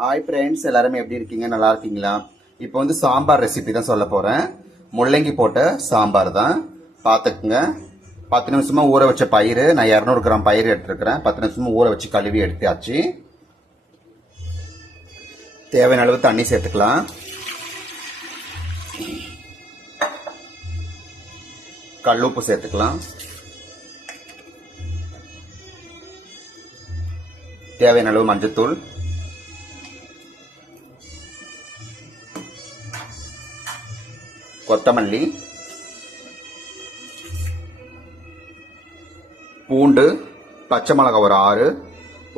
Hi friends, எல்லாருமே எப்படி இருக்கீங்க? நல்லா இருக்கீங்களா? இப்போ வந்து சாம்பார் ரெசிபி தான் சொல்ல போறேன். முள்ளங்கி போட்ட சாம்பார் தான். பார்த்துக்குங்க. 10 நிமிஷமா ஊற வச்ச பயிறு, நான் 200 கிராம் பயிறு எடுத்துருக்கிறேன். 10 நிமிஷமா ஊற வச்சு கழுவி எடுத்தாச்சு. தேவையான அளவு தண்ணி சேர்த்துக்கலாம். கல்லுப்பு சேர்த்துக்கலாம். தேவையான அளவு மஞ்சத்தூள், கொத்தமல்லி, பூண்டு, பச்சை மிளகாய்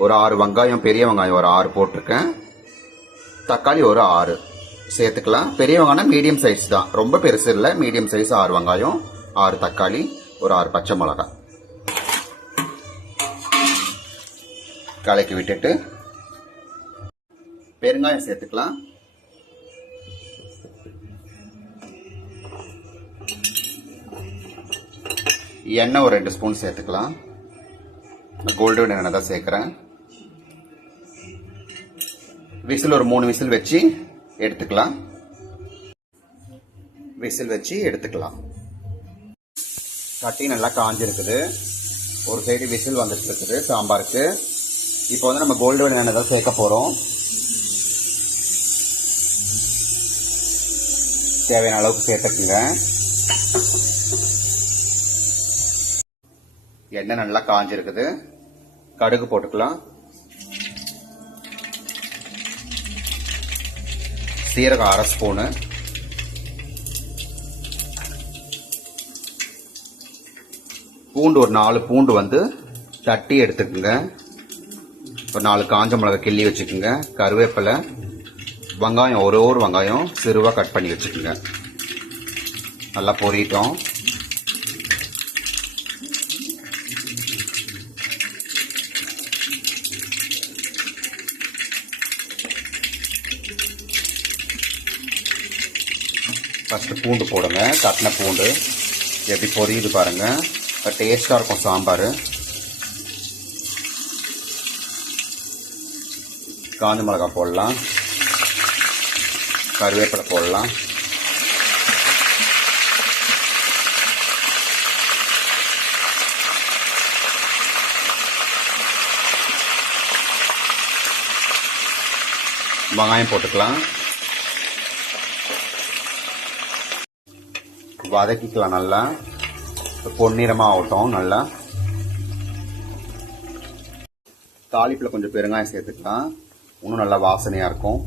ஒரு 6 வெங்காயம், பெரிய வெங்காயம் ஒரு 6 போட்டிருக்கேன். தக்காளி ஒரு 6 சேர்த்துக்கலாம். பெரிய வெங்காயம் மீடியம் சைஸ் தான், ரொம்ப பெருசு இல்லை, மீடியம் சைஸ் 6 வெங்காயம், 6 தக்காளி, ஒரு 6 பச்சை மிளகாய் கலக்கி விட்டுட்டு பெருங்காயம் சேர்த்துக்கலாம். எண்ணெய் ஒரு 2 ஸ்பூன் சேர்த்துக்கலாம். கோல்டன் எண்ணெய் தான் சேர்க்குறேன். விசில் ஒரு 3 விசில் வச்சு எடுத்துக்கலாம். கட்டி நல்லா காஞ்சிருக்குது. ஒரு சைடு விசில் வந்துட்டு இருக்குது சாம்பாருக்கு. இப்போ வந்து நம்ம கோல்டன் எண்ணெய் தான் சேர்க்க போகிறோம். தேவையான அளவுக்கு சேர்த்துக்குங்க. எண்ணெய் நல்லா காஞ்சிருக்குது. கடுகு போட்டுக்கலாம். சீரகம் 1/2 ஸ்பூனு, பூண்டு ஒரு 4 பூண்டு வந்து தட்டி எடுத்துக்குங்க. ஒரு 4 காஞ்ச மிளகாய் கிள்ளி வச்சுக்கோங்க. கருவேப்பிலை, வெங்காயம் ஒரு வெங்காயம் சிறுவாக கட் பண்ணி வச்சுக்கோங்க. நல்லா பொரியட்டும். ஃபஸ்ட்டு பூண்டு போடுங்க. தட்டின பூண்டு எப்படி பொரியுது பாருங்க. டேஸ்டாக இருக்கும் சாம்பார். காஞ்ச மிளகாய் போடலாம். கருவேப்பிலை போடலாம். வெங்காயம் போட்டுக்கலாம். வதக்கிக்கலாம். நல்லா பொன்னிறமாக ஆகட்டும். நல்லா தாளிப்பில் கொஞ்சம் பெருங்காயம் சேர்த்துக்கலாம். இன்னும் நல்லா வாசனையாக இருக்கும்.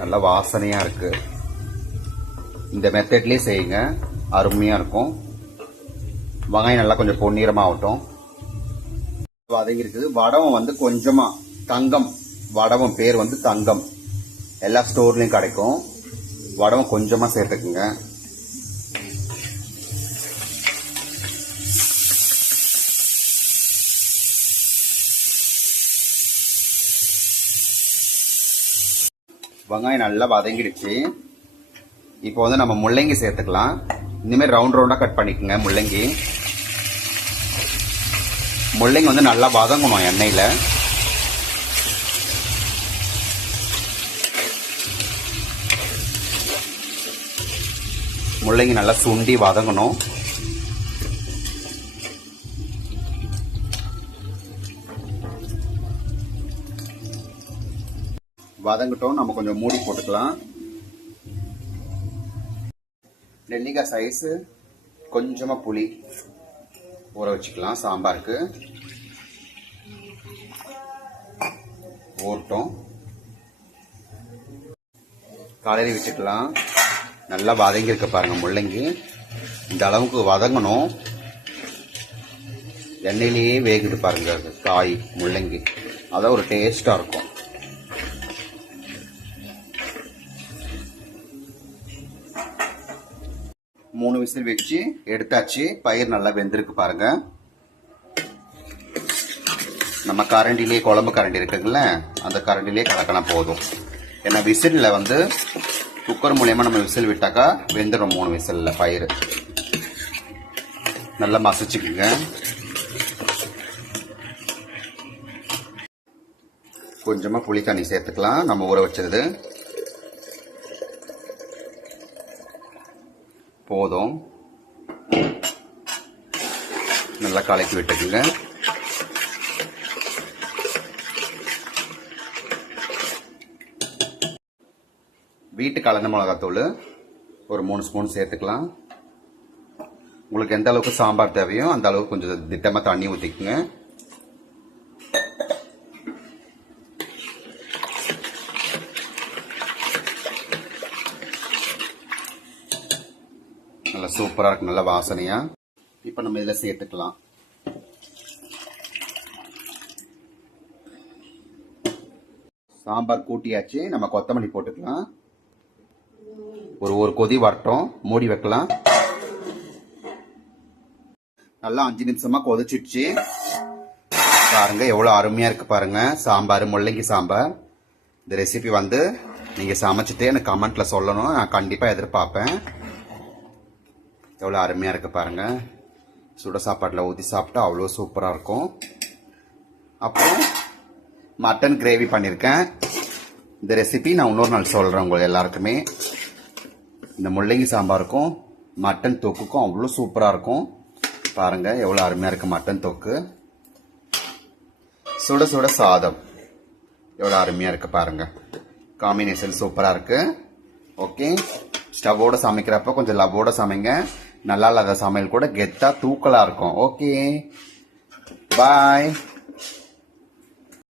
நல்லா வாசனையாக இருக்கு. இந்த மெத்தட்லேயே செய்யுங்க, அருமையாக இருக்கும். வெங்காயம் நல்லா கொஞ்சம் பொன்னிறமாக ஆகட்டும். வதங்கி இருக்குது. வடகம் வந்து கொஞ்சமா தங்கம் வடகம், பேர் வந்து தங்கம், எல்லா ஸ்டோர்லயும் கிடைக்கும். வடகம் கொஞ்சமா சேர்த்துக்குங்க. வெங்காயம் நல்லா வதங்கிடுச்சு. இப்போ வந்து நம்ம முள்ளங்கி சேர்த்துக்கலாம். இனிமேல் ரவுண்ட் ரவுண்டா கட் பண்ணிக்கோங்க. முள்ளங்கி வந்து நல்லா வதங்கணும் எண்ணெயில. முள்ளங்கி நல்லா சுண்டி வதங்கணும். வதங்கட்டும். நம்ம கொஞ்சம் மூடி போட்டுக்கலாம். நெல்லிக்காய் சைஸ் கொஞ்சமா புளி ஊற வச்சுக்கலாம். சாம்பாருக்கு ஊறட்டும். கலரி வச்சுக்கலாம். நல்லா வதங்கி இருக்க பாருங்க. முள்ளங்கி இந்த அளவுக்கு வதங்கணும். எண்ணெயிலேயே வேகுது பாருங்க காய் முள்ளங்கி. அதான் ஒரு டேஸ்டா இருக்கும். மூணு விசில் வச்சு எடுத்தாச்சு. பயிர் நல்லா வெந்திருக்கு பாருங்க. நம்ம கரண்டிலே, குழம்பு கரண்டி இருக்குங்கள, அந்த கரண்டிலே கலக்கினா போதும். ஏன்னா விசில்ல வந்து குக்கர் மூலியமா நம்ம விசில் விட்டாக்கா வெந்துடும். 3 விசில்ல பயிர். நல்லா மசிச்சுக்குங்க. கொஞ்சமா புளி தண்ணி சேர்த்துக்கலாம். நம்ம ஊற வச்சது போதும். நல்லா கலக்கி விட்டுக்குங்க. வீட்டு கலந்த மிளகாத்தூள் ஒரு 3 ஸ்பூன் சேர்த்துக்கலாம். உங்களுக்கு எந்த அளவுக்கு சாம்பார் தேவையோ அந்த அளவுக்கு கொஞ்சம் திட்டமா தண்ணி ஊற்றிக்குங்க. நல்லா சூப்பரா இருக்கு, நல்ல வாசனையா. இப்ப நம்ம இதில் சேர்த்துக்கலாம். சாம்பார் கூட்டியாச்சு. நம்ம கொத்தமல்லி போட்டுக்கலாம். ஒரு கொதி வரட்டும், மூடி வைக்கலாம். நல்லா 5 நிமிஷமா கொதிச்சிடுச்சு. பாருங்க எவ்வளவு அருமையா இருக்கு பாருங்க சாம்பார், முள்ளங்கி சாம்பார். இந்த ரெசிபி வந்து நீங்க சமைச்சிட்டு எனக்கு கமெண்ட்ல சொல்லணும், நான் கண்டிப்பா எதிர்பார்ப்பேன். எவ்வளவு அருமையா இருக்கு பாருங்க. சுட சாப்பாட்டில் ஊற்றி சாப்பிட்டா அவ்வளோ சூப்பரா இருக்கும். அப்புறம் மட்டன் கிரேவி பண்ணியிருக்கேன். இந்த ரெசிபி நான் இன்னொரு நாள் சொல்றேன் உங்களுக்கு எல்லாருக்குமே. இந்த முள்ளங்கி சாம்பாருக்கும் மட்டன் தொக்குக்கும் அவ்வளோ சூப்பரா இருக்கும். பாருங்க எவ்வளோ அருமையா இருக்கு மட்டன் தொக்கு. சுட சுட சாதம் எவ்வளோ அருமையா இருக்கு பாருங்க. காம்பினேஷன் சூப்பரா இருக்கு. ஓகே, ஸ்டவோட சமைக்கிறப்ப கொஞ்சம் லவ்வோட சமைங்க. நல்லா இல்லாத சமையல் கூட கெத்தா தூக்கலா இருக்கும். ஓகே, பாய்.